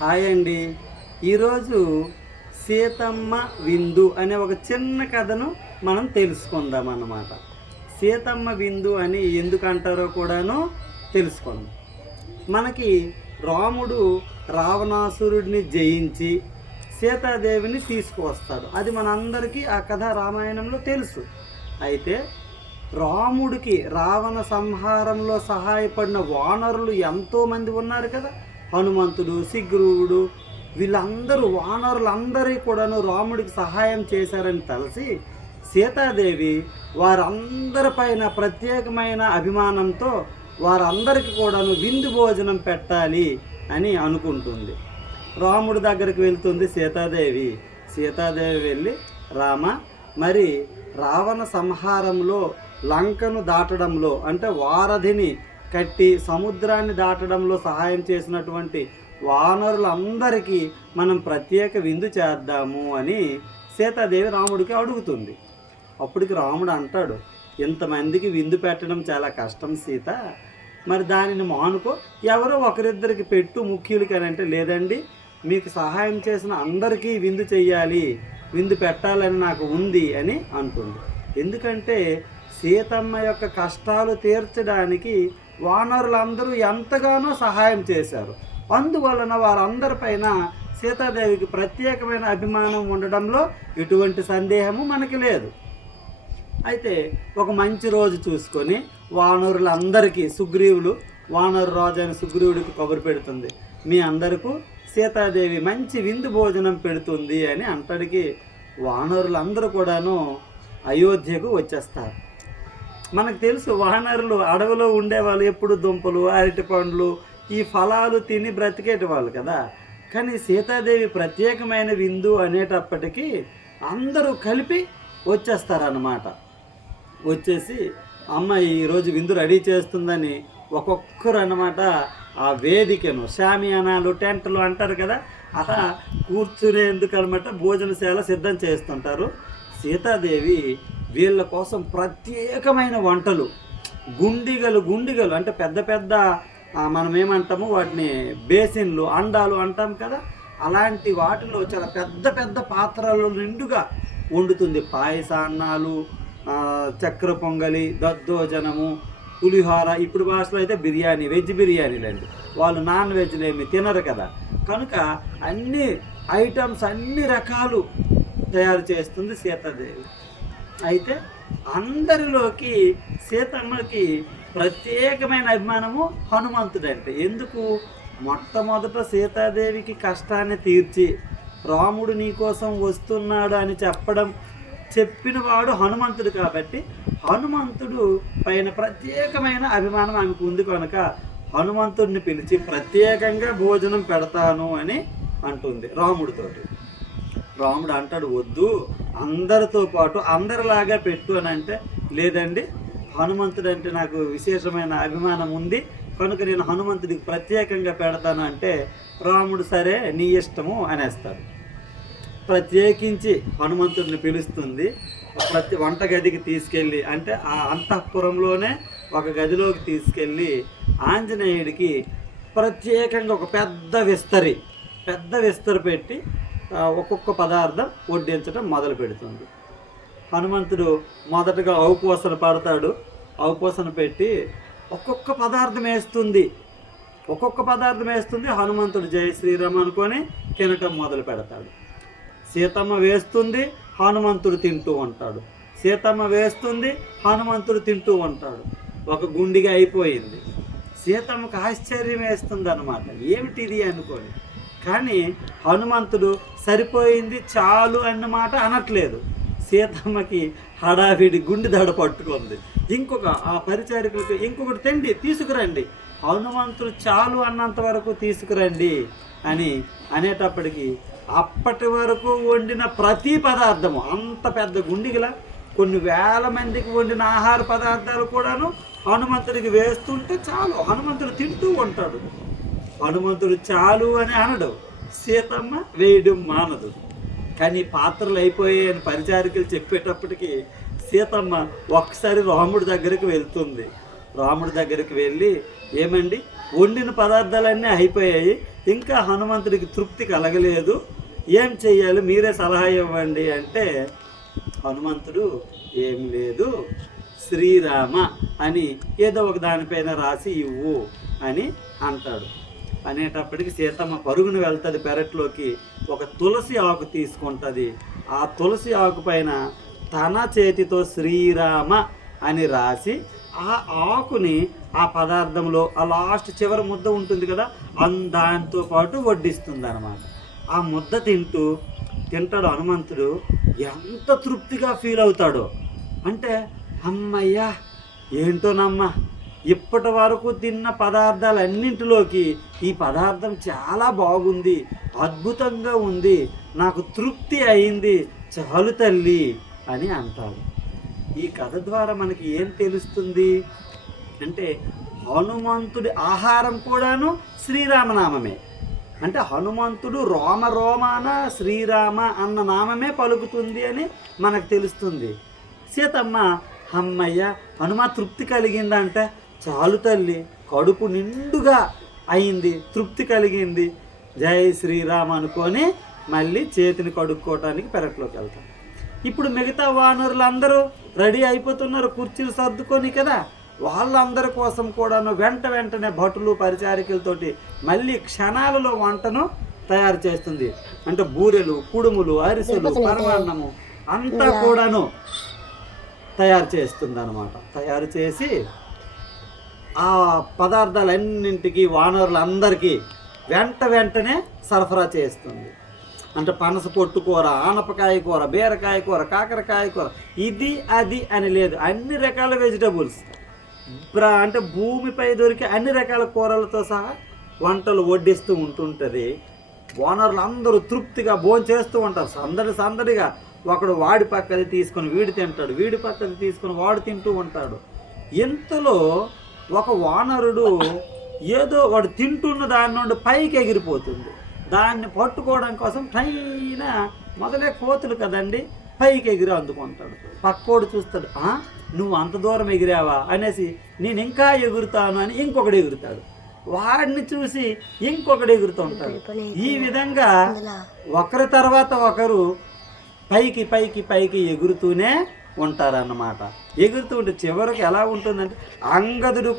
Hi అండి. ఈరోజు సీతమ్మ విందు అనే ఒక చిన్న కథను మనం తెలుసుకుందాం అన్నమాట. సీతమ్మ విందు అని ఎందుకు అంటారో కూడాను తెలుసుకుందాం. మనకి రాముడు రావణాసురుడిని జయించి సీతాదేవిని తీసుకువస్తాడు. అది మనందరికీ ఆ కథ రామాయణంలో తెలుసు. అయితే రాముడికి రావణ సంహారంలో సహాయపడిన వానరులు ఎంతోమంది ఉన్నారు కదా. హనుమంతుడు, సుగ్రీవుడు, వీళ్ళందరూ వానరులందరూ కూడాను రాముడికి సహాయం చేశారని తెలిసి సీతాదేవి వారందరిపైన ప్రత్యేకమైన అభిమానంతో వారందరికీ కూడాను విందు భోజనం పెట్టాలి అని అనుకుంటుంది. రాముడి దగ్గరికి వెళ్తుంది సీతాదేవి. సీతాదేవి వెళ్ళి, రామ, మరి రావణ సంహారంలో లంకను దాటడంలో అంటే వారధిని కట్టి సముద్రాన్ని దాటడంలో సహాయం చేసినటువంటి వానరులందరికీ మనం ప్రత్యేక విందు చేద్దాము అని సీతాదేవి రాముడికి అడుగుతుంది. అప్పటికి రాముడు అంటాడు, ఇంతమందికి విందు పెట్టడం చాలా కష్టం సీత, మరి దానిని మానుకో, ఎవరో ఒకరిద్దరికి పెట్టు ముఖ్యులకి అని అంటే, లేదండి మీకు సహాయం చేసిన అందరికీ విందు చెయ్యాలి, విందు పెట్టాలని నాకు ఉంది అని అంటుంది. ఎందుకంటే సీతమ్మ యొక్క కష్టాలు తీర్చడానికి వానరులందరూ ఎంతగానో సహాయం చేశారు. అందువలన వారందరిపైన సీతాదేవికి ప్రత్యేకమైన అభిమానం ఉండడంలో ఎటువంటి సందేహము మనకి లేదు. అయితే ఒక మంచి రోజు చూసుకొని వానరులందరికీ వానరు రాజు అయిన సుగ్రీవుడికి కబురు పెడుతుంది, మీ అందరికీ సీతాదేవి మంచి విందు భోజనం పెడుతుంది అని అంతటికి వానరులందరూ కూడాను అయోధ్యకు వచ్చేస్తారు. మనకు తెలుసు వానరులు అడవిలో ఉండేవాళ్ళు, ఎప్పుడు దుంపలు, అరటి పండ్లు, ఈ ఫలాలు తిని బ్రతికేటి వాళ్ళు కదా. కానీ సీతాదేవి ప్రత్యేకమైన విందు అనేటప్పటికీ అందరూ కలిపి వచ్చేస్తారన్నమాట. వచ్చేసి అమ్మ ఈరోజు విందు రెడీ చేస్తుందని ఒక్కొక్కరు అన్నమాట ఆ వేదికను, షామియానాలు, టెంట్లు అంటారు కదా, అలా కూర్చునేందుకు అనమాట భోజనశాల సిద్ధం చేస్తుంటారు. సీతాదేవి వీళ్ళ కోసం ప్రత్యేకమైన వంటలు, గుండిగలు అంటే పెద్ద పెద్ద మనం ఏమంటాము వాటిని బేసిన్లు, అండాలు అంటాం కదా, అలాంటి వాటిలో చాలా పెద్ద పెద్ద పాత్రలు నిండుగా వండుతుంది. పాయసాన్నాలు, చక్కెర పొంగలి, దద్దోజనము, పులిహోర, ఇప్పుడు భాషలో అయితే బిర్యానీ, వెజ్ బిర్యానీలండి. వాళ్ళు నాన్ వెజ్లు ఏమి తినరు కదా, కనుక అన్ని ఐటమ్స్, అన్ని రకాలు తయారు చేస్తుంది సీతాదేవి. అయితే అందరిలోకి సీతమ్మకి ప్రత్యేకమైన అభిమానము హనుమంతుడంటే. ఎందుకు? మొట్టమొదట సీతాదేవికి కష్టాన్ని తీర్చి రాముడు నీకోసం వస్తున్నాడు అని చెప్పినవాడు హనుమంతుడు కాబట్టి హనుమంతుడు పైన ప్రత్యేకమైన అభిమానం ఆమెకు ఉంది కనుక హనుమంతుడిని పిలిచి ప్రత్యేకంగా భోజనం పెడతాను అని అంటుంది రాముడితోటి. రాముడు అంటాడు, వద్దు, అందరితో పాటు అందరిలాగా పెట్టు అని అంటే, లేదండి హనుమంతుడు అంటే నాకు విశేషమైన అభిమానం ఉంది కనుక నేను హనుమంతుడికి ప్రత్యేకంగా పెడతాను అంటే రాముడు సరే నీ ఇష్టము అనేస్తాడు. ప్రత్యేకించి హనుమంతుడిని పిలుస్తుంది. వంటగదికి తీసుకెళ్ళి, అంటే ఆ అంతఃపురంలోనే ఒక గదిలోకి తీసుకెళ్ళి ఆంజనేయుడికి ప్రత్యేకంగా ఒక పెద్ద విస్తరి పెట్టి ఒక్కొక్క పదార్థం వడ్డించడం మొదలు పెడుతుంది. హనుమంతుడు మొదటగా ఔపోసన పడతాడు. ఔపోసన పెట్టి ఒక్కొక్క పదార్థం వేస్తుంది. హనుమంతుడు జయ శ్రీరామ్ అనుకొని తినటం మొదలు పెడతాడు. సీతమ్మ వేస్తుంది, హనుమంతుడు తింటూ ఉంటాడు. సీతమ్మ వేస్తుంది, హనుమంతుడు తింటూ ఉంటాడు. ఒక గుండిగా అయిపోయింది. సీతమ్మకు ఆశ్చర్యం వేస్తుంది అన్నమాట, ఏమిటిది అనుకొని. కానీ హనుమంతుడు సరిపోయింది చాలు అన్నమాట అనట్లేదు. సీతమ్మకి హడావిడి గుండె దడ పట్టుకుంది. ఆ పరిచారికులకు ఇంకొకటి తెండి తీసుకురండి, హనుమంతుడు చాలు అన్నంత వరకు తీసుకురండి అని అనేటప్పటికి అప్పటి వరకు వండిన ప్రతి పదార్థము, అంత పెద్ద గుండిగలా కొన్ని వేల మందికి వండిన ఆహార పదార్థాలు కూడాను హనుమంతుడికి వేస్తుంటే చాలు, హనుమంతుడు తింటూ ఉంటాడు. హనుమంతుడు చాలు అని అనడు, సీతమ్మ వేయడం మానదు. కానీ పాత్రలు అయిపోయాయని పరిచారికలు చెప్పేటప్పటికి సీతమ్మ ఒకసారి రాముడి దగ్గరికి వెళ్తుంది. రాముడి దగ్గరికి వెళ్ళి, ఏమండి వండిన పదార్థాలన్నీ అయిపోయాయి, ఇంకా హనుమంతుడికి తృప్తి కలగలేదు. ఏం చెయ్యాలి, మీరే సలహా ఇవ్వండి అంటే హనుమంతుడు ఏం లేదు, శ్రీరామ అని ఏదో ఒక దానిపైన రాసి ఇవ్వు అని అంటాడు. అనేటప్పటికి సీతమ్మ పరుగును వెళ్తుంది పెరట్లోకి, ఒక తులసి ఆకు తీసుకుంటుంది. ఆ తులసి ఆకు పైన తన చేతితో శ్రీరామ అని రాసి ఆ ఆకుని ఆ పదార్థంలో ఆ లాస్ట్ చివరి ముద్ద ఉంటుంది కదా, దాంతో పాటు వడ్డిస్తుంది అనమాట. ఆ ముద్ద తింటాడు హనుమంతుడు. ఎంత తృప్తిగా ఫీల్ అవుతాడో అంటే, అమ్మయ్యా ఏంటోనమ్మా, ఇప్పటి వరకు తిన్న పదార్థాలన్నింటిలోకి ఈ పదార్థం చాలా బాగుంది, అద్భుతంగా ఉంది, నాకు తృప్తి అయింది, చాలు తల్లి అని అంటాడు. ఈ కథ ద్వారా మనకి ఏం తెలుస్తుంది అంటే హనుమంతుడి ఆహారం కూడాను శ్రీరామనామమే. అంటే హనుమంతుడు రోమాన శ్రీరామ అన్న నామమే పలుకుతుంది అని మనకు తెలుస్తుంది. సీతమ్మ అమ్మయ్య హనుమ తృప్తి కలిగిందంటే చాలు తల్లి, కడుపు నిండుగా అయింది, తృప్తి కలిగింది, జై శ్రీరామ్ అనుకొని మళ్ళీ చేతిని కడుక్కోవటానికి పెరట్లోకి వెళ్తాం. ఇప్పుడు మిగతా వానరులందరూ రెడీ అయిపోతున్నారు కుర్చీలు సర్దుకొని కదా, వాళ్ళందరి కోసం కూడాను వెంటనే భటులు పరిచారికలతోటి మళ్ళీ క్షణాలలో వంటను తయారు చేస్తుంది. అంటే బూరెలు, కుడుములు, అరిసెలు, పరమాన్నము అంతా కూడాను తయారు చేస్తుంది అనమాట. తయారు చేసి ఆ పదార్థాలన్నింటికి వానరులందరికీ వెంటనే సరఫరా చేస్తుంది. అంటే పనస పొట్టు కూర, ఆనపకాయ కూర, బీరకాయ కూర, కాకరకాయ కూర, ఇది అది అని లేదు, అన్ని రకాల వెజిటబుల్స్ అంటే భూమిపై దొరికే అన్ని రకాల కూరలతో సహా వంటలు వడ్డిస్తూ ఉంటుంటుంది. ఓనర్లు అందరూ తృప్తిగా భోంచేస్తూ ఉంటారు, సందడిగా. ఒకడు వాడి పక్కది తీసుకొని వీడి తింటాడు, వీడి పక్కది తీసుకొని వాడు తింటూ ఉంటాడు. ఇంతలో ఒక వానరుడు ఏదో వాడు తింటున్న దాని నుండి పైకి ఎగిరిపోతుంది. దాన్ని పట్టుకోవడం కోసం పైన మొదలే కోతులు కదండి, పైకి ఎగిరి అందుకుంటాడు. పక్కోడు చూస్తాడు, నువ్వు అంత దూరం ఎగిరావా అనేసి నేను ఇంకా ఎగురుతాను అని ఇంకొకడు ఎగురుతాడు. వాడిని చూసి ఇంకొకడు ఎగురుతూ ఉంటాడు. ఈ విధంగా ఒకరి తర్వాత ఒకరు పైకి ఎగురుతూనే ఉంటారన్నమాట. ఎగురుతూ ఉంటే చివరికి ఎలా ఉంటుందంటే అంగదుడు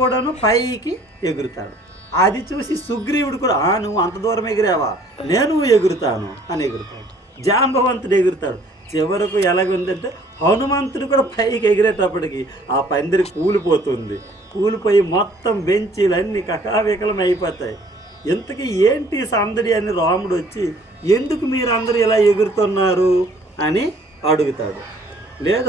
కూడాను పైకి ఎగురుతాడు. అది చూసి సుగ్రీవుడు కూడా నువ్వు అంత దూరం ఎగిరావా, నేను ఎగురుతాను అని ఎగురుతాడు. జాంబవంతుడు ఎగురుతాడు. చివరకు ఎలాగుందంటే హనుమంతుడు కూడా పైకి ఎగిరేటప్పటికి ఆ పందిరి కూలిపోయి మొత్తం బెంచీలన్నీ కకావికలం అయిపోతాయి. ఇంతకీ ఏంటి సందడి అని రాముడు వచ్చి ఎందుకు మీరందరూ ఇలా ఎగురుతున్నారు అని అడుగుతాడు. లేదు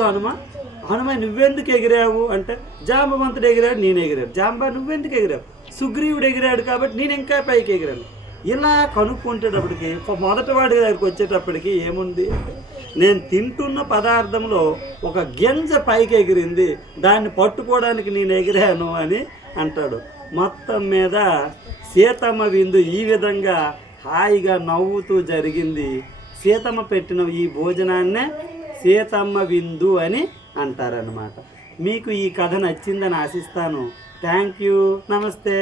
హనుమ నువ్వెందుకు ఎగిరావు అంటే, జాంబవంతుడు ఎగిరాడు, నేను ఎగిరాడు. జాంబా నువ్వెందుకు ఎగిరావు, సుగ్రీవుడు ఎగిరాడు కాబట్టి నేను ఇంకా పైకి ఎగిరాను. ఇలా కనుక్కుంటేటప్పటికి మొదటివాడి దగ్గరికి వచ్చేటప్పటికి ఏముంది, నేను తింటున్న పదార్థంలో ఒక గింజ పైకి ఎగిరింది, దాన్ని పట్టుకోవడానికి నేను ఎగిరాను అని అంటాడు. మొత్తం మీద సీతమ్మ విందు ఈ విధంగా హాయిగా నవ్వుతూ జరిగింది. సీతమ్మ పెట్టిన ఈ భోజనాన్నే సీతమ్మ విందు అని అంటారన్నమాట. మీకు ఈ కథ నచ్చిందని ఆశిస్తాను. Thank you. నమస్తే.